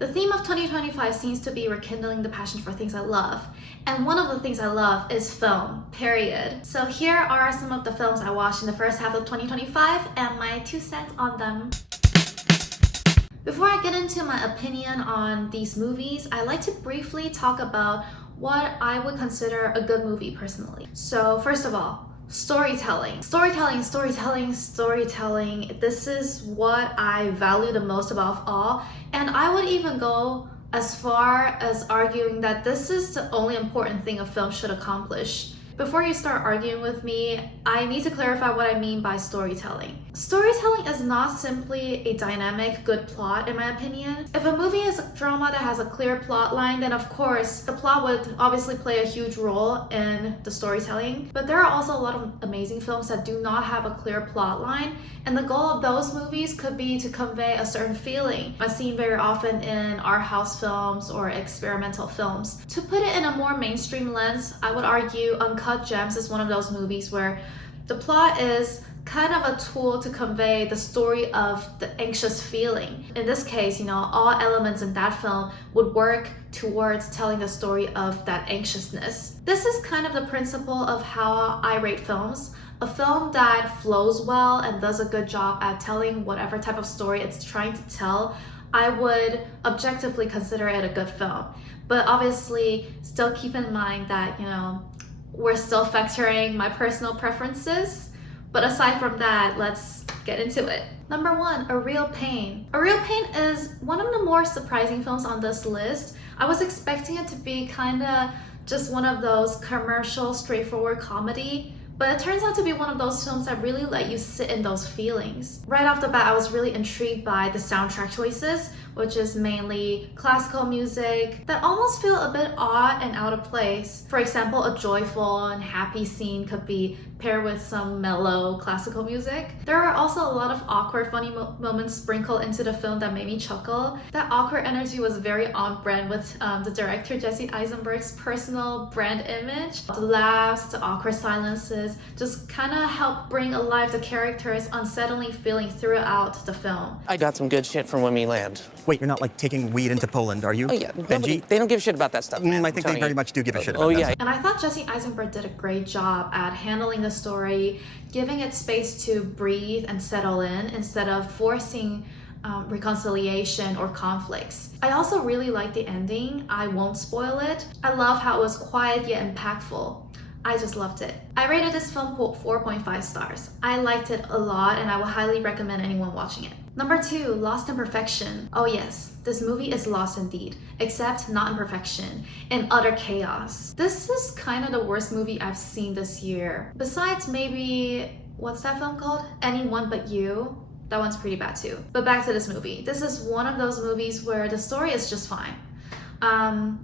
The theme of 2025 seems to be rekindling the passion for things I love. And one of the things I love is film, period. So here are some of the films I watched in the first half of 2025 and my 2 cents on them. Before I get into my opinion on these movies, I'd like to briefly talk about what I would consider a good movie personally. So first of all, storytelling. Storytelling. This is what I value the most above all. And I would even go as far as arguing that this is the only important thing a film should accomplish. Before you start arguing with me, I need to clarify what I mean by storytelling. Storytelling is not simply a dynamic, good plot, in my opinion. If a movie is a drama that has a clear plot line, then of course, the plot would obviously play a huge role in the storytelling. But there are also a lot of amazing films that do not have a clear plot line, and the goal of those movies could be to convey a certain feeling. I've seen very often in art house films or experimental films. To put it in a more mainstream lens, I would argue Uncut Gems is one of those movies where the plot is kind of a tool to convey the story of the anxious feeling. In this case, all elements in that film would work towards telling the story of that anxiousness. This is kind of the principle of how I rate films. A film that flows well and does a good job at telling whatever type of story it's trying to tell, I would objectively consider it a good film. But obviously, still keep in mind that, we're still factoring my personal preferences. But aside from that, let's get into it. Number 1, A Real Pain. A Real Pain is one of the more surprising films on this list. I was expecting it to be kind of just one of those commercial, straightforward comedy, but it turns out to be one of those films that really let you sit in those feelings. Right off the bat, I was really intrigued by the soundtrack choices, which is mainly classical music that almost feel a bit odd and out of place. For example, a joyful and happy scene could be paired with some mellow classical music. There are also a lot of awkward, funny moments sprinkled into the film that made me chuckle. That awkward energy was very on brand with the director Jesse Eisenberg's personal brand image. The laughs, the awkward silences just kind of help bring alive the characters' unsettling feeling throughout the film. I got some good shit from when we land. Wait, you're not like taking weed into Poland, are you? Oh yeah, Benji? they don't give a shit about that stuff, man. I think they very much do give a shit about Oh that. yeah. And I thought Jesse Eisenberg did a great job at handling the story, giving it space to breathe and settle in instead of forcing reconciliation or conflicts. I also really like the ending. I won't spoil it. I love how it was quiet yet impactful. I just loved it. I rated this film 4.5 stars. I liked it a lot and I would highly recommend anyone watching it. Number 2, Lost in Perfection. Oh yes, this movie is lost indeed, except not in perfection, in utter chaos. This is kind of the worst movie I've seen this year. Besides maybe, what's that film called? Anyone But You. That one's pretty bad too. But back to this movie. This is one of those movies where the story is just fine.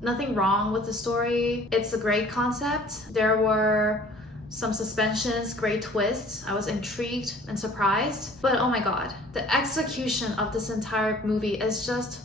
Nothing wrong with the story. It's a great concept. There were some suspensions, great twists. I was intrigued and surprised. But oh my god, the execution of this entire movie is just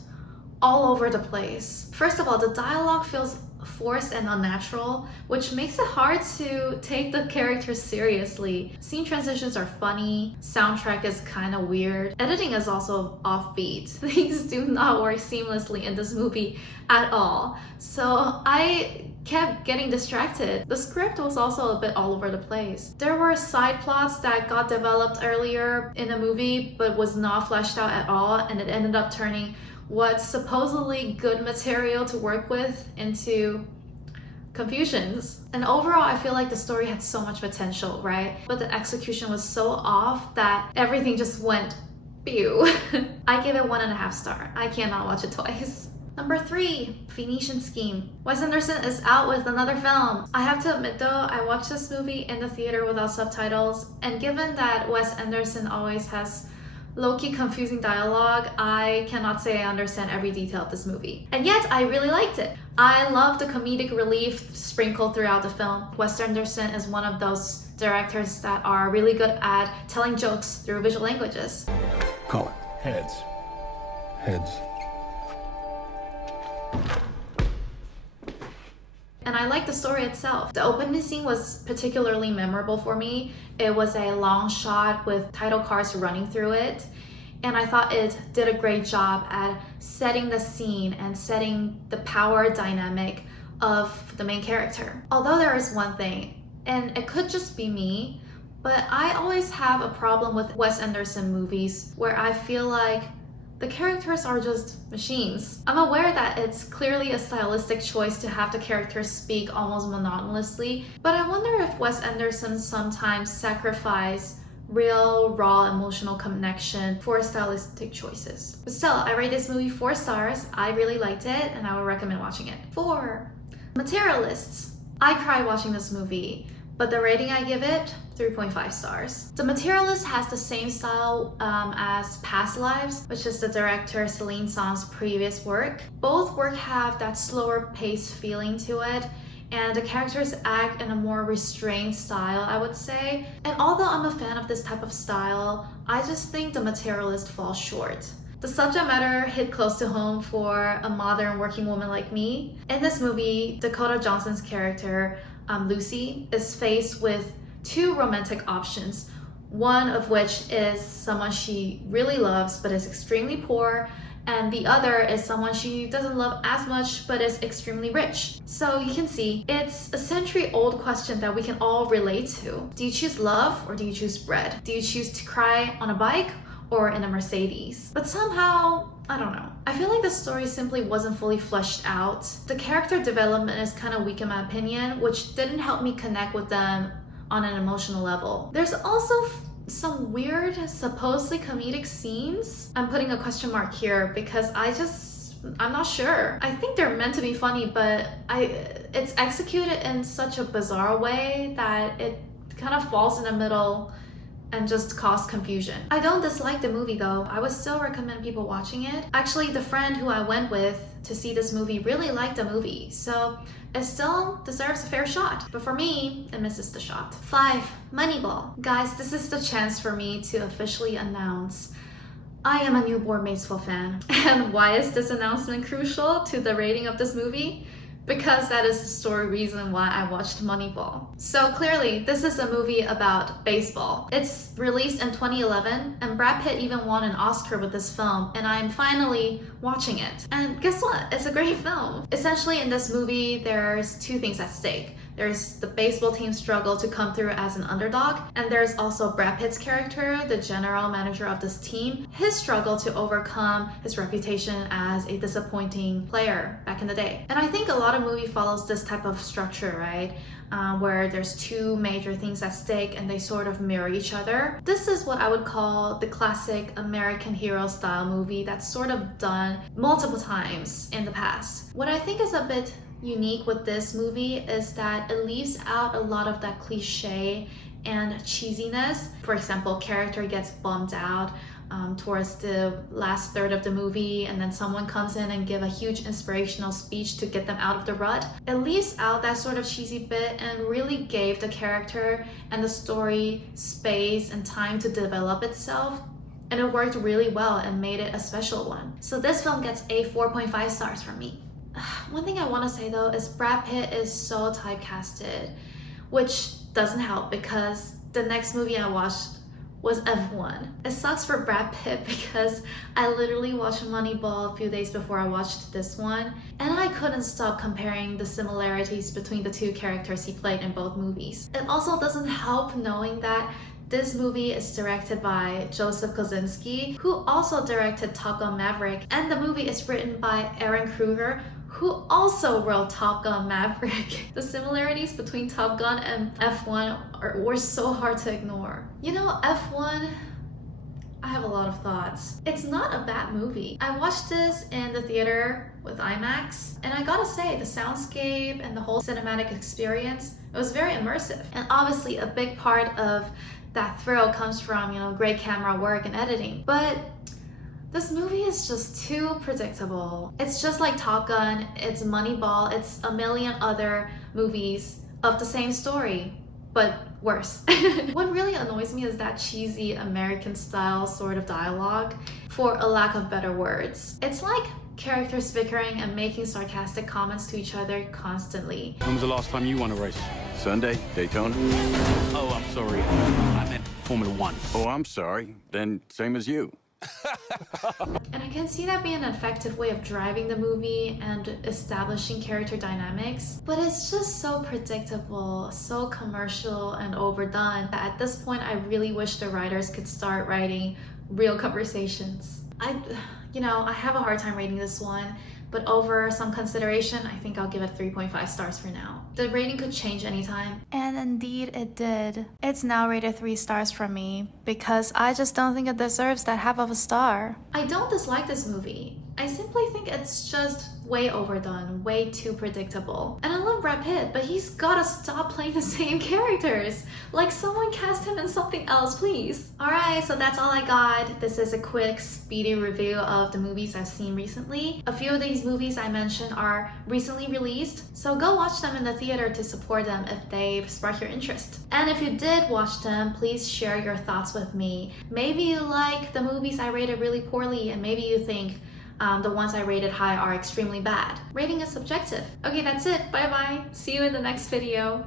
all over the place. First of all, the dialogue feels forced and unnatural, which makes it hard to take the characters seriously. Scene transitions are funny, soundtrack is kind of weird, editing is also offbeat. Things do not work seamlessly in this movie at all. So I kept getting distracted. The script was also a bit all over the place. There were side plots that got developed earlier in the movie but was not fleshed out at all, and it ended up turning what's supposedly good material to work with into confusions. And overall, I feel like the story had so much potential, right? But the execution was so off that everything just went pew. I give it 1.5 stars. I cannot watch it twice. Number 3, Phoenician Scheme. Wes Anderson is out with another film. I have to admit though, I watched this movie in the theater without subtitles, and given that Wes Anderson always has low-key confusing dialogue, I cannot say I understand every detail of this movie. And yet, I really liked it. I love the comedic relief sprinkled throughout the film. Wes Anderson is one of those directors that are really good at telling jokes through visual languages. Call it. Heads. Heads. And I like the story itself. The opening scene was particularly memorable for me. It was a long shot with title cards running through it. and I thought it did a great job at setting the scene and setting the power dynamic of the main character. Although there is one thing, and it could just be me, but I always have a problem with Wes Anderson movies where I feel like the characters are just machines. I'm aware that it's clearly a stylistic choice to have the characters speak almost monotonously, but I wonder if Wes Anderson sometimes sacrifices real, raw emotional connection for stylistic choices. But still, I rate this movie 4 stars. I really liked it and I would recommend watching it. 4. Materialists. I cried watching this movie, but the rating I give it, 3.5 stars. The Materialist has the same style as Past Lives, which is the director Celine Song's previous work. Both work have that slower paced feeling to it, and the characters act in a more restrained style, I would say. And although I'm a fan of this type of style, I just think The Materialist falls short. The subject matter hit close to home for a modern working woman like me. In this movie, Dakota Johnson's character, Lucy, is faced with 2 romantic options, one of which is someone she really loves but is extremely poor, and the other is someone she doesn't love as much but is extremely rich. So you can see, it's a century-old question that we can all relate to. Do you choose love or do you choose bread? Do you choose to cry on a bike or in a Mercedes? But somehow, I don't know. I feel like the story simply wasn't fully fleshed out. The character development is kind of weak in my opinion, which didn't help me connect with them on an emotional level. There's also some weird, supposedly comedic scenes. I'm putting a question mark here because I'm not sure. I think they're meant to be funny, but it's executed in such a bizarre way that it kind of falls in the middle and just cause confusion. I don't dislike the movie though. I would still recommend people watching it. Actually, the friend who I went with to see this movie really liked the movie, so it still deserves a fair shot. But for me, it misses the shot. 5. Moneyball. Guys, this is the chance for me to officially announce I am a newborn Maisful fan. And why is this announcement crucial to the rating of this movie? Because that is the story reason why I watched Moneyball. So clearly, this is a movie about baseball. It's released in 2011, and Brad Pitt even won an Oscar with this film, and I'm finally watching it. And guess what? It's a great film. Essentially, in this movie, there's 2 things at stake. There's the baseball team's struggle to come through as an underdog, and there's also Brad Pitt's character, the general manager of this team, his struggle to overcome his reputation as a disappointing player back in the day. And I think a lot of movie follows this type of structure, right? Where there's 2 major things at stake and they sort of mirror each other. This is what I would call the classic American hero style movie that's sort of done multiple times in the past. What I think is a bit unique with this movie is that it leaves out a lot of that cliche and cheesiness. For example, character gets bummed out towards the last third of the movie, and then someone comes in and give a huge inspirational speech to get them out of the rut. It leaves out that sort of cheesy bit and really gave the character and the story space and time to develop itself, and it worked really well and made it a special one. So this film gets a 4.5 stars from me. One thing I want to say though is Brad Pitt is so typecasted, which doesn't help because the next movie I watched was F1. It sucks for Brad Pitt because I literally watched Moneyball a few days before I watched this one, and I couldn't stop comparing the similarities between the 2 characters he played in both movies. It also doesn't help knowing that this movie is directed by Joseph Kosinski, who also directed Top Gun Maverick, and the movie is written by Aaron Kruger, who also wrote Top Gun Maverick. The similarities between Top Gun and F1 were so hard to ignore. You know, F1, I have a lot of thoughts. It's not a bad movie. I watched this in the theater with IMAX, and I gotta say, the soundscape and the whole cinematic experience, it was very immersive. And obviously a big part of that thrill comes from, you know, great camera work and editing. But this movie is just too predictable. It's just like Top Gun, it's Moneyball, it's a million other movies of the same story, but worse. What really annoys me is that cheesy American style sort of dialogue, for a lack of better words. It's like characters bickering and making sarcastic comments to each other constantly. When was the last time you won a race? Sunday, Daytona. Oh, I'm sorry. I meant Formula 1. Oh, I'm sorry. Then same as you. And I can see that being an effective way of driving the movie and establishing character dynamics, but it's just so predictable, so commercial and overdone that at this point I really wish the writers could start writing real conversations. I have a hard time rating this one, but over some consideration, I think I'll give it 3.5 stars for now. The rating could change anytime. And indeed it did. It's now rated 3 stars from me because I just don't think it deserves that half of a star. I don't dislike this movie. I simply think it's just way overdone, way too predictable. And I love Brad Pitt, but he's gotta stop playing the same characters. Like, someone cast him in something else, please. Alright, so that's all I got. This is a quick, speedy review of the movies I've seen recently. A few of these movies I mentioned are recently released, so go watch them in the theater to support them if they've sparked your interest. And if you did watch them, please share your thoughts with me. Maybe you like the movies I rated really poorly, and maybe you think the ones I rated high are extremely bad. Rating is subjective. Okay, that's it. Bye bye. See you in the next video.